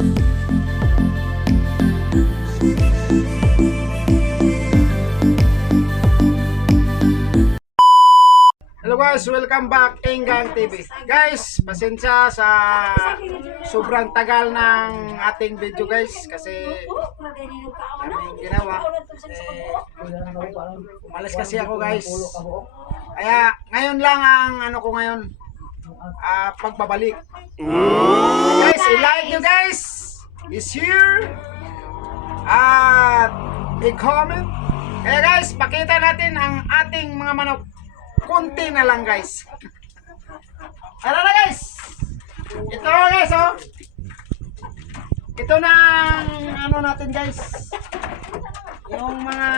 Hello guys, welcome back Enggang TV. Guys, pasensya sa sobrang tagal ng ating video guys kasi aming ginawa. Umalis kasi ako guys. Kaya ngayon lang ang ano ko ngayon, pagbabalik. Guys, i-like nyo guys is here at i-comment. Kaya guys, pakita natin ang ating mga manok. Kunti na lang guys. Tara na guys. Ito guys oh. Ito na ano natin guys. Yung mga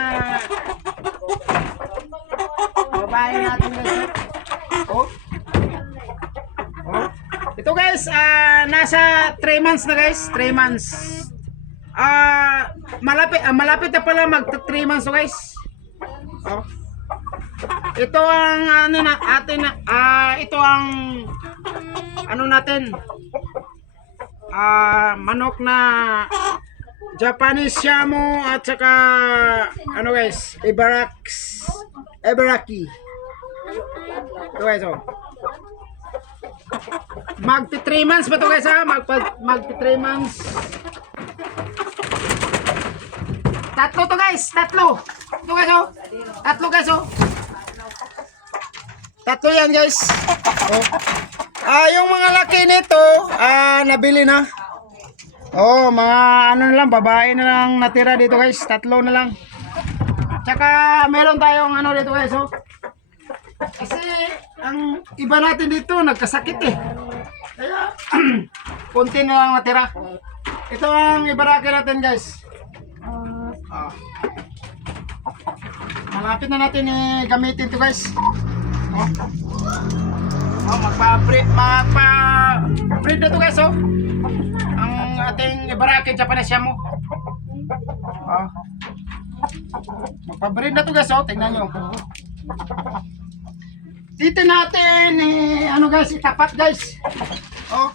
babae natin guys. Oh. Oh. Ito guys, nasa 3 months na guys, 3 months. Malapit na pala mag 3 months oh guys. Oh. Ito ang ano na atin ito ang ano natin manok na Japanese Shamo at saka ano guys Ibaraki. Ito guys oh. Magti 3 months pa to guys ha, magti 3 months. Tatlo to guys, tatlo. Ito guys oh. Tatlo guys oh. Tatlo yan guys. Oh. Yung mga laki nito, nabili na. Oh, mga ano na lang, babae na lang natira dito guys. Tatlo na lang. Tsaka meron tayong ano dito guys, oh. Kasi ang iba natin dito nagkasakit eh. Kaya konti na lang natira. Ito ang Ibaraki natin guys. Malapit na natin gamitin to guys. Magpa-breed na to guys oh. Ang ating Ibaraki Japanese Shamo. Magpa-breed na to guys oh, tingnan nyo. Dito natin ano guys, itapat guys. Oh.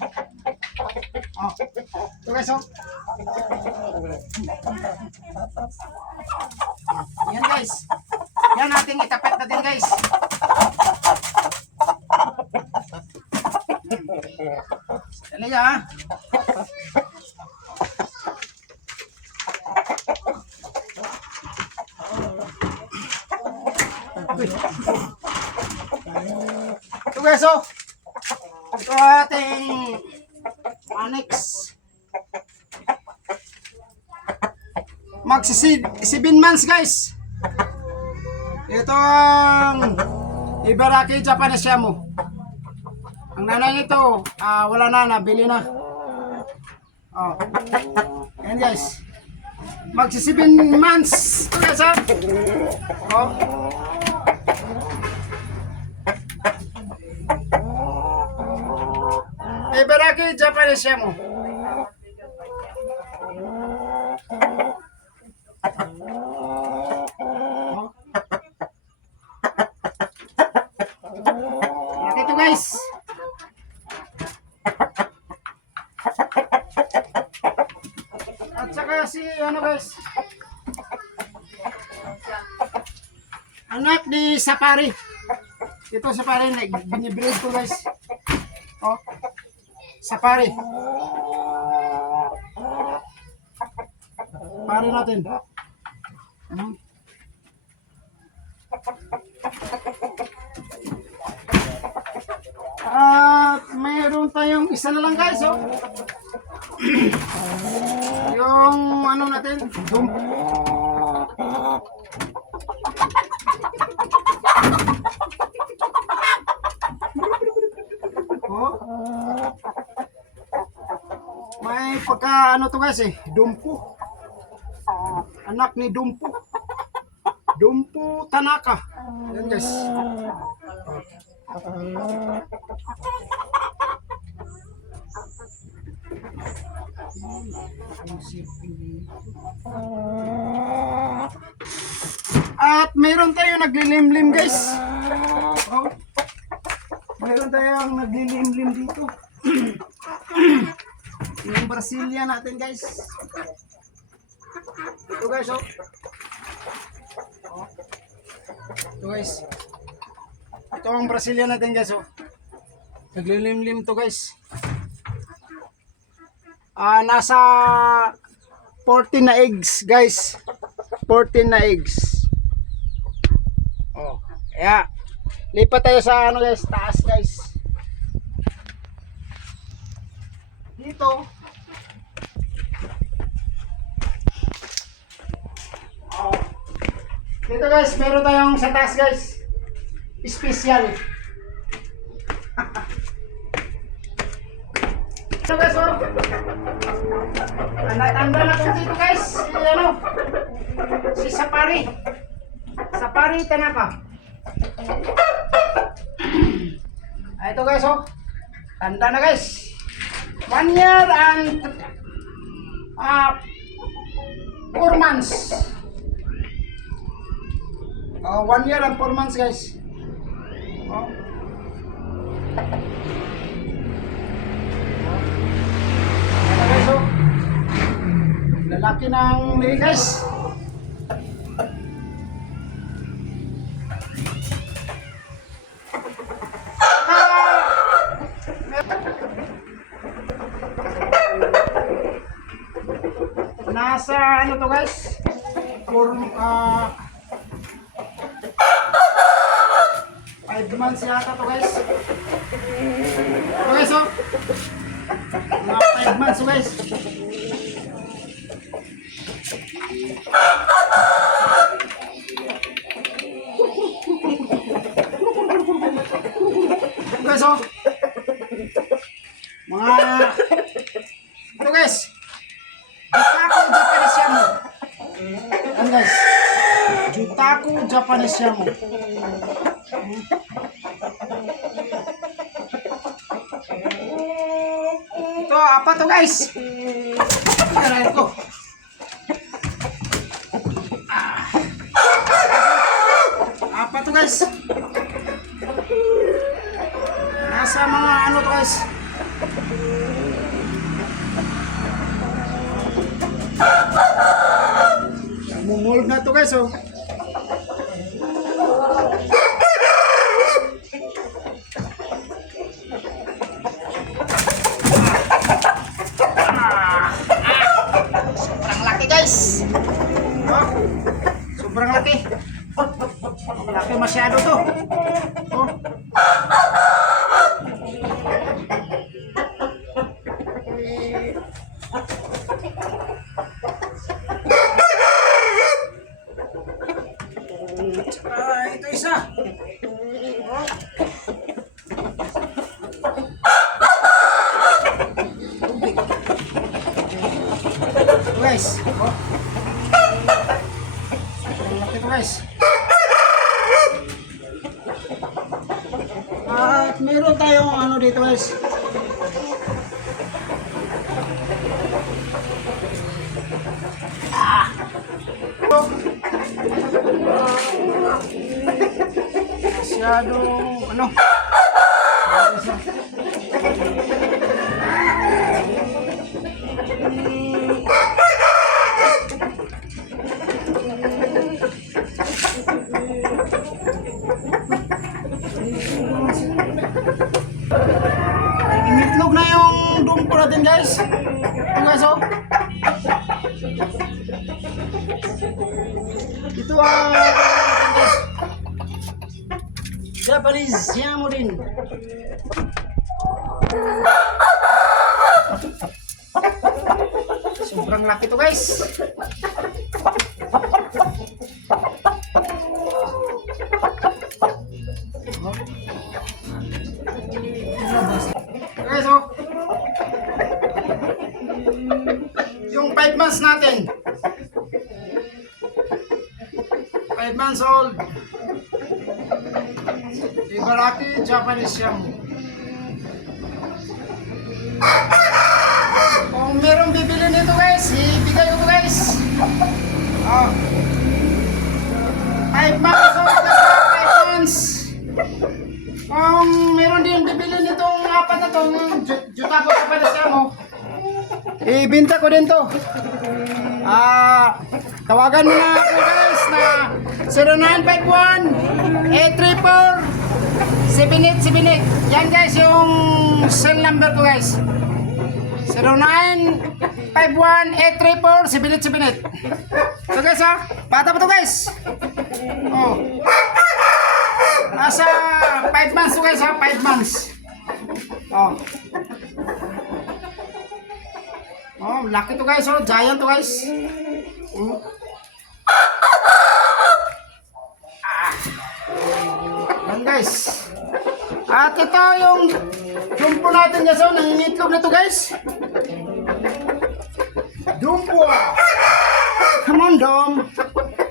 Ito guys oh. Yan guys. Yan ating itapat natin guys. Dali ha. Ito guys oh. Ito ating Annex. Magsi 7 months guys. Ito ang Ibaraki Japanese Shamo. Ang nanay nito, wala na, nabili na. Oh. Ayan guys. Magsi 7 months. Ito guys ha. Oh. Ibaraki Japanese Shamo. Ito guys. At saka si ano guys, anak ni Safari. Ito Safari, binibreed ko guys. Oh, Safari. Pare natin. At mayroon tayong isa na lang guys oh. Yung ano natin, oh. May pagka ano to guys Dumpo. Anak ni Dumpo. Dumpo Tanaka. Yan guys. At mayroon tayo naglilimlim guys. Oh. Mayroon tayong naglilimlim dito. Yung Brazilian natin guys. Ito guys oh. Ito guys. Ito ang Brazilian natin guys oh. Naglilimlim to guys. Nasa 14 na eggs guys. 14 na eggs. Oh, kaya lipat tayo sa ano guys, taas guys. Dito. Oh. Dito guys, meron tayong sa taas guys. Special. Ito guys, oh. Tanda na po dito guys. Si ano? Si Sapari. Sapari Tanaka. Ito guys, oh. Tanda na guys. 1 year and 4 months. 1 year and 4 months guys. Oh. Guys, oh. Lalaki ng leg guys. Nasa ano to guys? For 5 months yata to guys. Ito guys, oh. Mga 5 months guys. Ito guys, oh. Mga ito guys. Jutaku Japanesiamo. Yan guys. Jutaku Japanesiamo. Ito, apa to guys? Kaya ko. Apa to guys? Nasa mga ano to guys? Mumulog na to guys, oh. Sobrang laki guys. Oh, sobrang laki. Laki masyado to. Oh. Ito isa. Oh. Guys, oh. Sobrang laki to guys. At meron tayong ano dito guys. Masyado ano? Initlog na yung dumpo natin guys. Ito guys, oh. Ito Japanese Siamo din. Sobrang laki to guys. Guys, oh. Yung 5 months natin. 5 months old. Ibaraki Japanese Siamo. Kung merong bibili nito guys, ibigay ko guys. 5 months old na 5 months. Kung meron din bibili nitong apat na to, Jutaku Japanese Siamo, ibinta ko din to. Tawagan mo na ako guys na 0951-834-7878. Yan guys yung cell number ko guys. 0951-834-7878. So guys bata pa to guys. Oh. Nasa 5 months to guys 5 months. Oh. Oh, laki to guys, giant to guys. Yan guys. At ito yung dumpo natin guys, nangingitlog na to guys. Dumpo. Come on, Dom.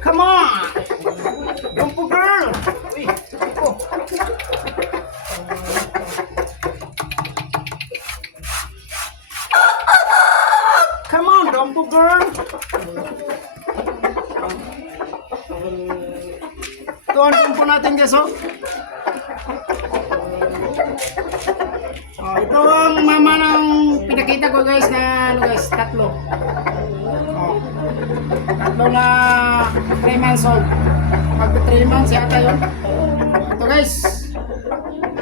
Come on. Dumpo girl. Uy, dumpo. Come on, Dumpo girl. Ito ang dumpo natin guys, ito ang mama ng pinakita ko guys na tatlo. Tatlo na 3 months old. Magka 3 months yata yun. Ito guys,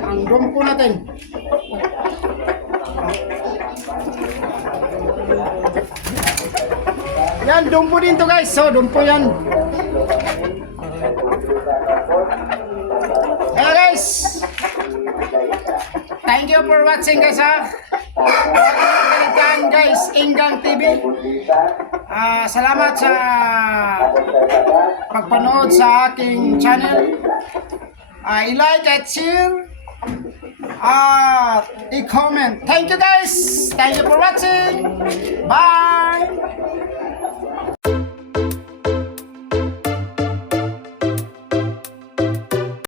ang dumpo natin. Yan, dumpo din to guys. So, dumpo yan. Hey guys. Thank you for watching guys Welcome guys, Inggang TV. Salamat sa pagpanood sa aking channel. I-like at share. I-comment. Thank you guys. Thank you for watching. Bye.